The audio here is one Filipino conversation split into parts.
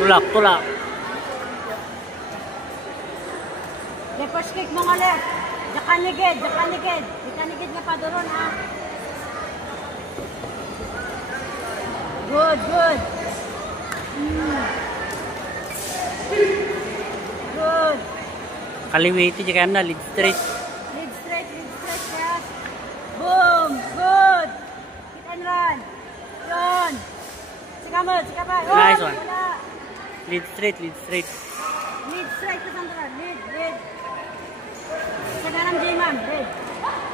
Tulak, tulak. First kick mo nga left. Jakan ligid. Jakan ligid nga pa doon ha. Good. Good. Kaliwiti di kanan, lead straight. Lead straight, yes. Boom, good. Hit and run. Yun. Sika pa. Nice one. Wala. Lead straight. Lead straight to Sandra. Lead. Sagaram J-Man, lead.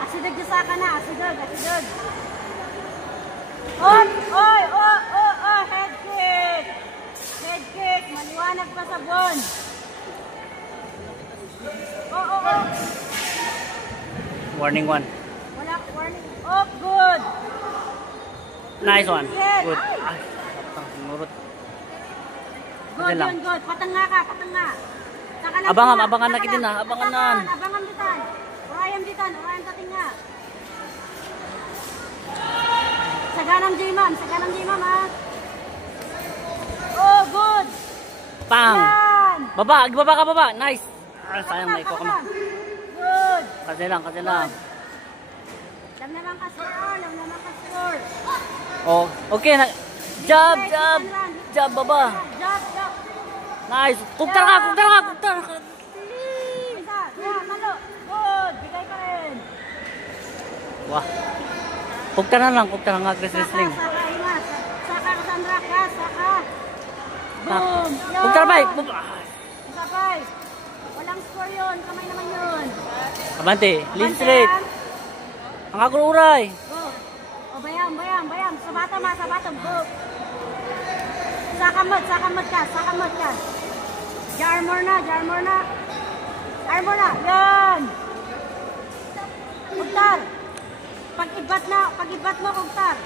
Asidag sa ka na, asidag. Head kick. Maliwanag pa sa bon. Warning one. Wala, warning. Good. Nice one. Good. Ay. Nurut. Good. Patanga ka. Abangan na kita na. Abangan ditan. Orayam tating nga. Saganam J-Ma'am ha. Good. Pang. Yan. Baba ka. Nice. Sayang na ikaw ka ma. Good. Kasi lang. Lam naman ka score. Oh, okay na. Jab. Baba. Jab. Nice. Kuktar ka. Isa. Nalo. Good. Bigay pa rin. Wah. Kuktar na lang agres wrestling. Saka Sandra ka. Boom. Kuktar ba? Sabay. Walang score yun. Kamay naman yun. Abante. Lead straight. Ang agururay. Go. Bayam. Sa bottom. Go. Sakamot ka. Jarmor na. Yan. Kugtar. Pag-ibat mo, Kugtar.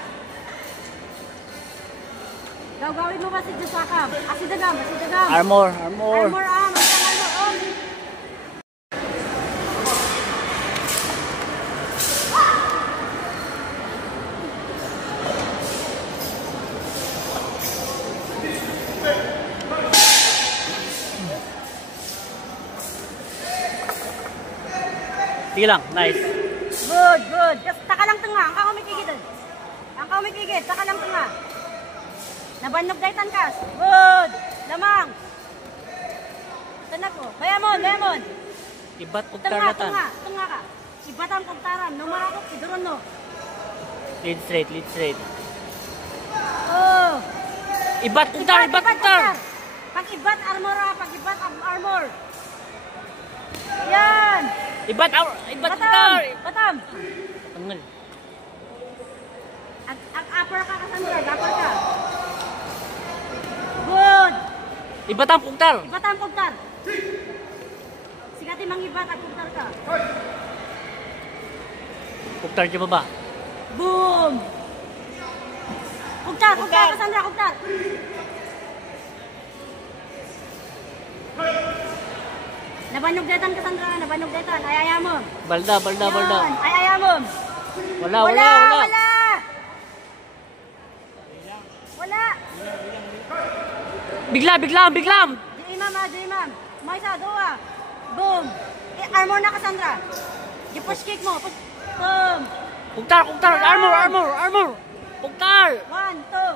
Gawin mo ba si Jusakam? Asidagam. Armor. Sige lang, nice. Good. Just taka lang tunga. Ang kumikigit. Taka lang tunga. Nabanog daytan kas. Good. Lamang. Tanak ko. Bayamon. Ibat Kuktar na tan. Tunga ka. Ibatan Kugtaran. Numarakot. Iduron no. Lead straight. Oh. Ibat Kuktar. Pag-ibat armor. Yan. Ibat Kuktar. Batam. Tanggal. Upper ka Sandra. Upper ka. Good. Ibat ang Kuktar. Sigati mangibat at Kugtar ka. Kuktar siya baba. Boom. Kugtar ka Sandra. Nabanog daytan ka Sandra. Ayayamon. Balda. Ayayamon. Wala. Biglam. J-Ma'am. May isa, doa. Boom. Armor na ka Sandra. Push kick mo. Boom. Kuktar. Armor. Kuktar. 1, 2,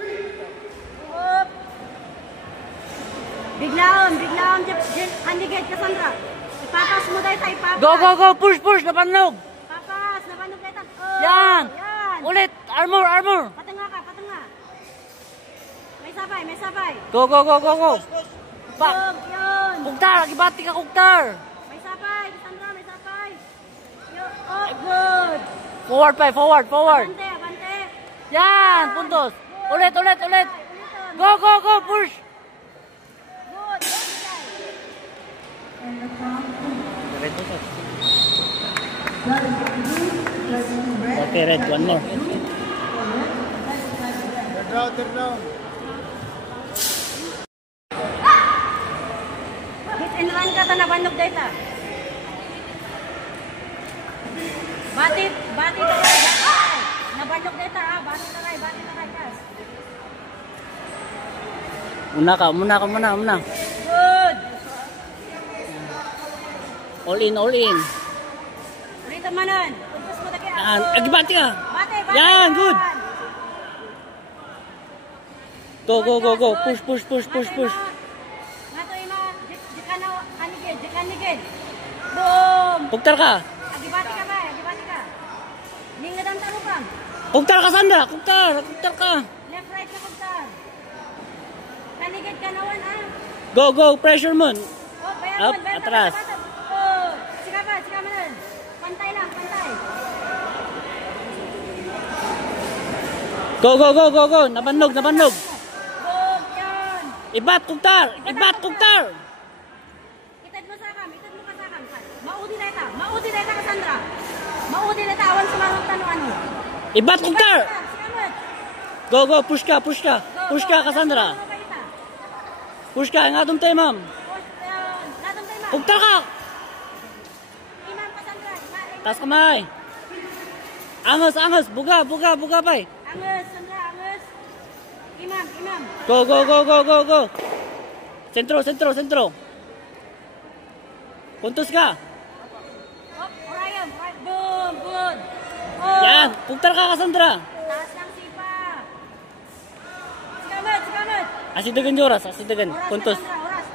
3. Up. Biglaon. Handigate ka Sandra. Ipapas mo dahil sa ipapas. Go. Push. Nabanog. Papas. Nabanog dahil. Yan. Ulit. Armor. Patanga. May sabay. Go. Back. Yun. Kuktar. Agibati ka Kuktar. May sabay. Sandra. Good. Forward. Abante. Yan. Puntos. Ulit. Go. Push. Good. Okay, red. One more. Third round. Hit and run ka nabanog data. Bati taray. Nabanog data Bati taray kas. Muna. Good. All in. Ulit manan. Puntos mo daki. Yan. Agibati ka. Bate. Yan, good. Go. Push. Nato ima. Jikan. Boom. Pugtar ka. Agibati ka. Ningadang tarupang. Pugtar ka, Sandra. Pugtar ka. Left right na kugtar. Kanigid ka nawan ah. Go. Pressure mo. Oh, bayan Up, mo, atras. Oh, sika manan. Pantay lang. Go. Nabannog. Boom, yan. Ibat, Pugtar. Kitad mo ka sakam. Maudi data ka, Sandra. Maudi data, awan sumangot ano. Ibat, Pugtar. Sikamat. Go. Push ka, Cassandra. Push ka, nga tayo, ma'am. Natong tayo, ma'am. Pugtar ka. Imam ka, Sandra. Taas kamay. Angas. Buga, bay. Angas, Sandra, angas. Imam. Go. Sentro. Puntos ka. Oh, Orion. Boom, good. Oh. Yan, pugtar ka, Cassandra. Taas lang sipa. Sikamat. Asidagan oras. Puntos. Oras.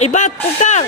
Ibat, pugtar.